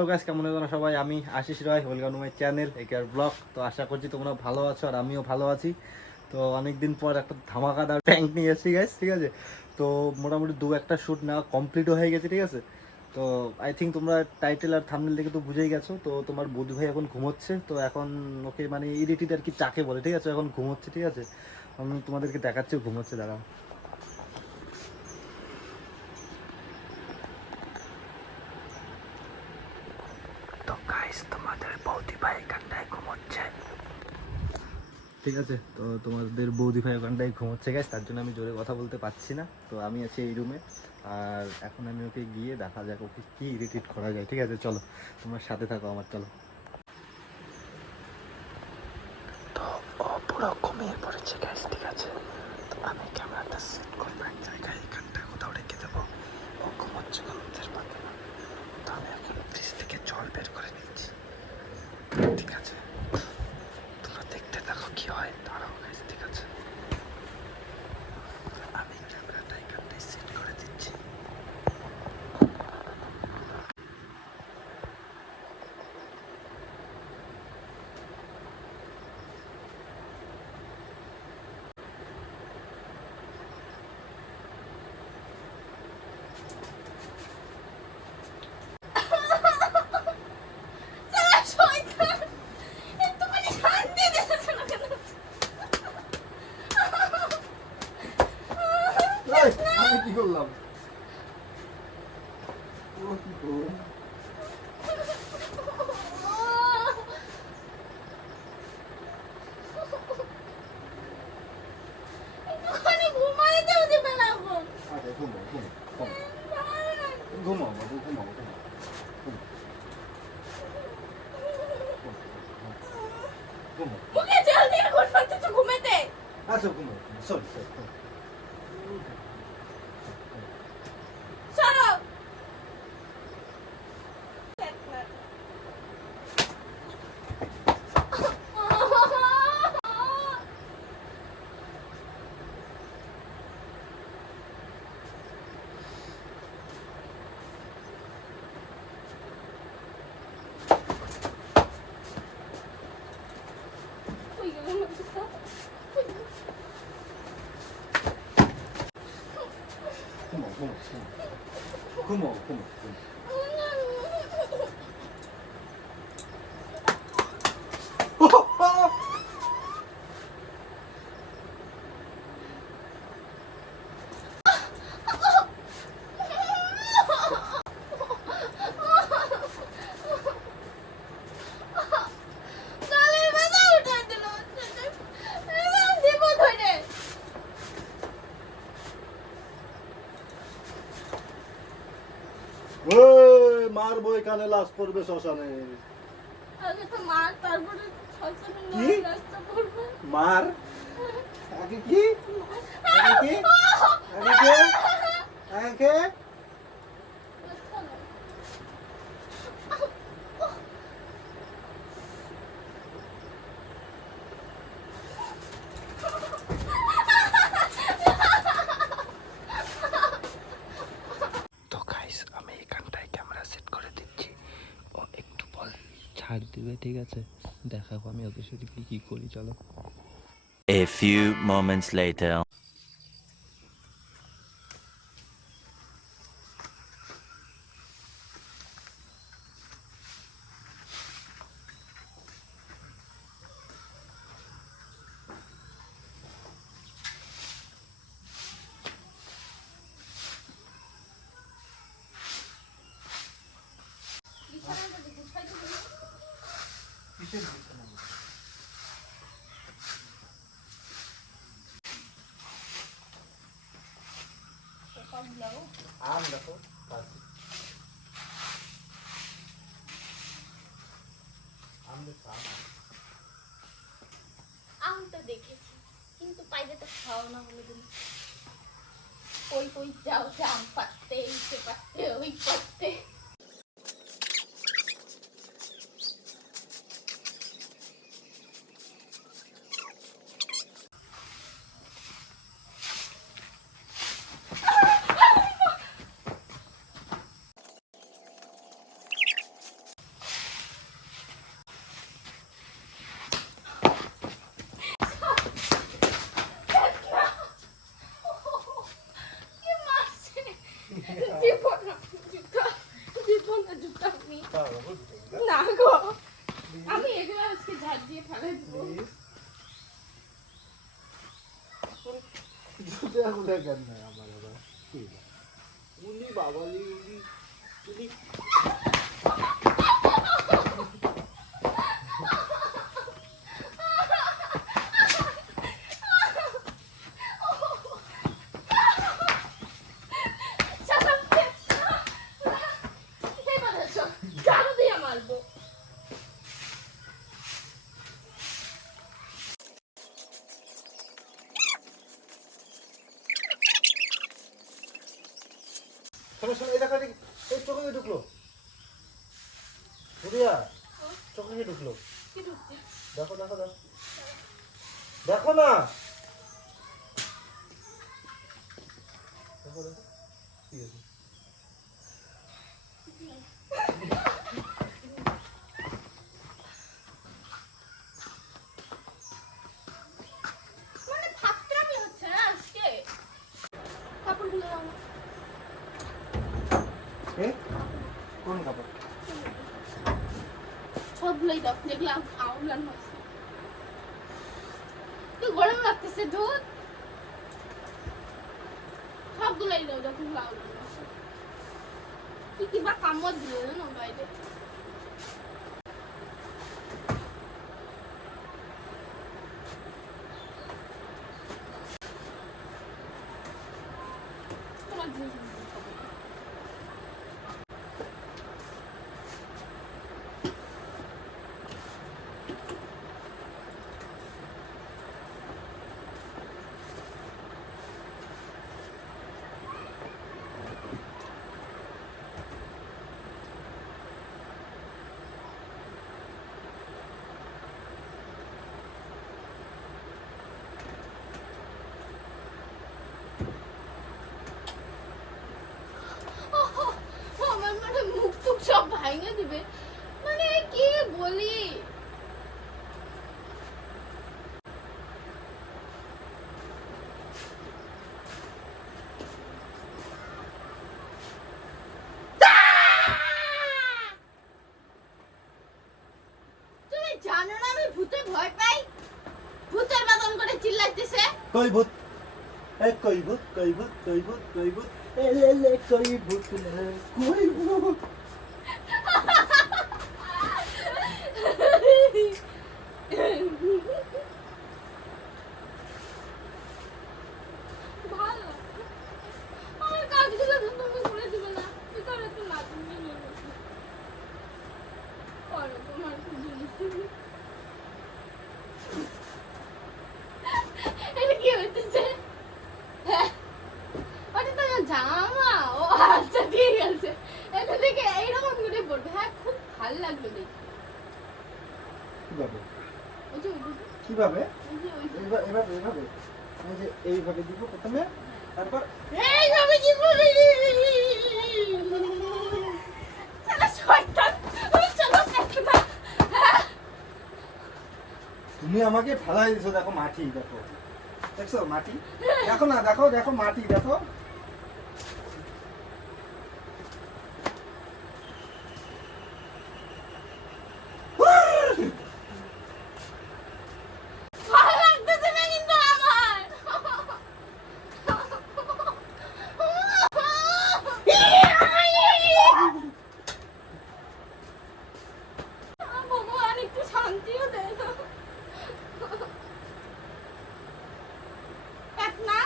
Hello guys, কেমন আছো সবাই? আমি Ashis Roy welcome my channel একের ব্লগ তো আশা করছি তোমরা ভালো আছো আর আমিও ভালো আছি। তো অনেকদিন পর একটা ধামাকাদার ট্যাঙ্ক নিয়ে এসেছি গাইস ঠিক আছে? তো মোটামুটি দু একটা শ্যুট নেওয়া কমপ্লিটও হয়ে গেছে, ঠিক আছে? তো আই থিঙ্ক তোমরা টাইটেল আর থামনেল দেখে তো বুঝেই গেছো। তো তোমার বধু ভাই এখন ঘুমোচ্ছে, তো এখন ওকে মানে ইডিটিড আর কি চাকে বলে, ঠিক আছে? এখন ঘুমোচ্ছে, ঠিক আছে? আমি তোমাদেরকে দেখাচ্ছি ঘুমোচ্ছে, দাঁড়াও তো গাইস তোমাদের বৌদি ভাই এখানটায় ঘুমোচ্ছে ঠিক আছে? তো তোমাদের বৌদি ভাই ওখানটায় ঘুমোচ্ছে গাইস তার জন্য আমি জোরে কথা বলতে পারছি না। তো আমি আছি এই রুমে আর এখন আমি ওকে গিয়ে দেখা যাক ওকে কি ইরিটেট করা যায়। ঠিক আছে? চলো, তোমার সাথে থাকো আমার, চলো। তো পড়েছে গাইস ঠিক আছে? তো আমি করব কোথাও রেখে দেবো। ও এখন করে নিচ্ছি। ঠিক আছে তোমরা দেখতে দেখো কি হয় দাঁড়াও গাইস ঠিক আছে আমি ক্যামেরাটা এখানটায় সেট করে দিচ্ছি আমি কি করলাম। আচ্ছা ঘুমাও ঘুমাও ঘুমাও ঘুমাও বাবু ঘুমাও ঘুমাও ঘুমাও আচ্ছা ঘুমাও সরি সরি ঘুমাও ঘুমাও ঘুমাও ঘুমাও ঘুমাও মারবো এখানে লাশ পড়বে শ্মশানে। কি? মার? আগে কি? আগে কি? আগে আগে কে তো গাইস আমি এখানটায় ক্যামেরা সেট করে দিচ্ছি ও একটু বল ছাড় দিবে ঠিক আছে দেখাবো আমি ওকে কি কি করি চলো A few moments later. আম তো দেখেছি কিন্তু পাইলে তো খাও না দিন ওই ওই যাও আম जन्म है हमारा बड़ा उन्हीं बाबा जी उन्हीं শোনো শোনো এই এই চোখে কি ঢুকলো? বুড়িয়া চোখে কি ঢুকলো? দেখো দেখো দেখো। দেখো না! দেখো দেখো। কি আছে মানে ফাত্রামি হচ্ছে না আজকে। কাপড় খুলে দাও না। এ কোন কাপড় সবগুলোই দাও, দেখলাম আউলান হচ্ছে। তো গরম লাগতেছে দুধ সবগুলাই দাও যখন আউলান। কি কিবা কামত দিল জানো বাইরে তোমার জিনিস আমি খাব না। ওহো, আমার মানে মুখ টুক সব দিবে মানে কি বলি? জানো না আমি ভূতে ভয় পাই? ভূতের মতন করে চিল্লাইতেছে। কই ভূত? কই ভূত? কই ভূত? কই ভূত? কই ভূত? এ লে লে কই ভূত? কই ভূত ভালো আমার কাজগুলো তো তুমি করে দিবে না কি করে তো না তুমি নিয়ে নিচ্ছি করো তোমার কি জিনিস এটা কি হইতেছে হ্যাঁ ওটা তো আমার জামা ও আচ্ছা ঠিক আছে এটা দেখে এইরকম করে পড়বে হ্যাঁ খুব ভালো লাগল দেখে কীভাবে ওই যে ওই যে কীভাবে? এইভাবে এইভাবে এইভাবে এই যে এইভাবে দিব প্রথমে তারপর তুমি আমাকে ফেলাই দিছো দেখো মাটি দেখো। দেখছ মাটি? দেখো না দেখো দেখো মাটি দেখো ভালো লাগতেছে না কিন্তু আমার ভগবান একটু শান্তিও দেয় না এক না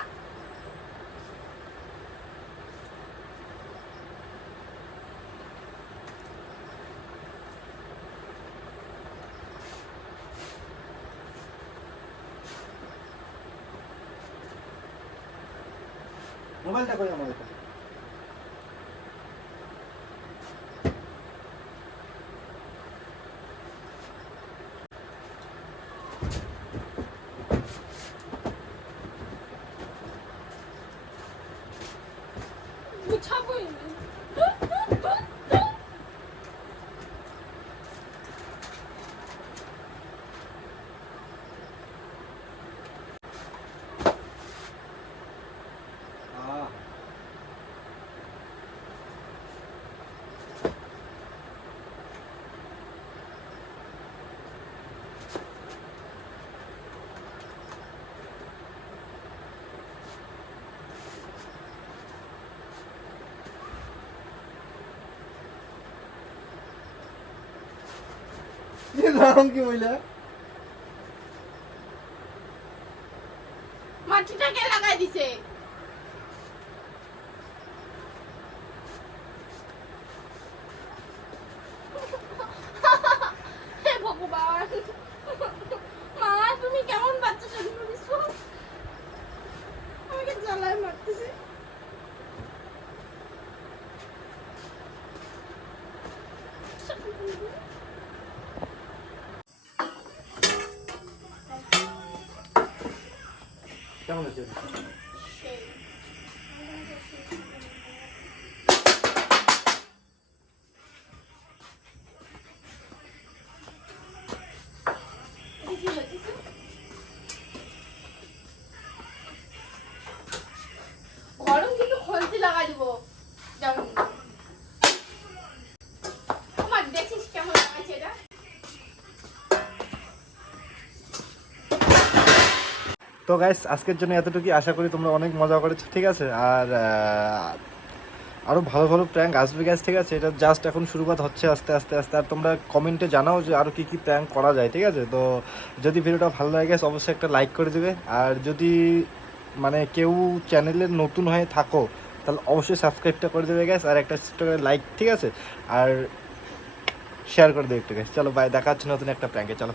মোবাইলটা কই আমার এটা গুছাবোই না আহ নাম কি মহিলা? মাটিটা লাগাই দিছে। মা, তুমি কেমন বাচ্চা জন্ম দিছো? আমাকে জ্বালায় মারতেছে। তো গাইস আজকের জন্য এতটুকুই। আশা করি তোমরা অনেক মজা করেছ ঠিক আছে? আর আহ, আরও ভালো ভালো প্র্যাঙ্ক আসবে গ্যাস ঠিক আছে? এটা জাস্ট এখন শুরুবাত হচ্ছে আস্তে আস্তে আস্তে। আর তোমরা কমেন্টে জানাও যে আরও কি কি প্র্যাঙ্ক করা যায় ঠিক আছে? তো যদি ভিডিওটা ভালো লাগে গেছে অবশ্যই একটা লাইক করে দিবে। আর যদি মানে কেউ চ্যানেলের নতুন হয়ে থাকো তাহলে অবশ্যই সাবস্ক্রাইবটা করে দেবে গ্যাস আর একটা লাইক ঠিক আছে? আর শেয়ার করে দেবে একটু গ্যাস চলো বাই দেখা হচ্ছে নতুন একটা প্র্যাঙ্কে চলো।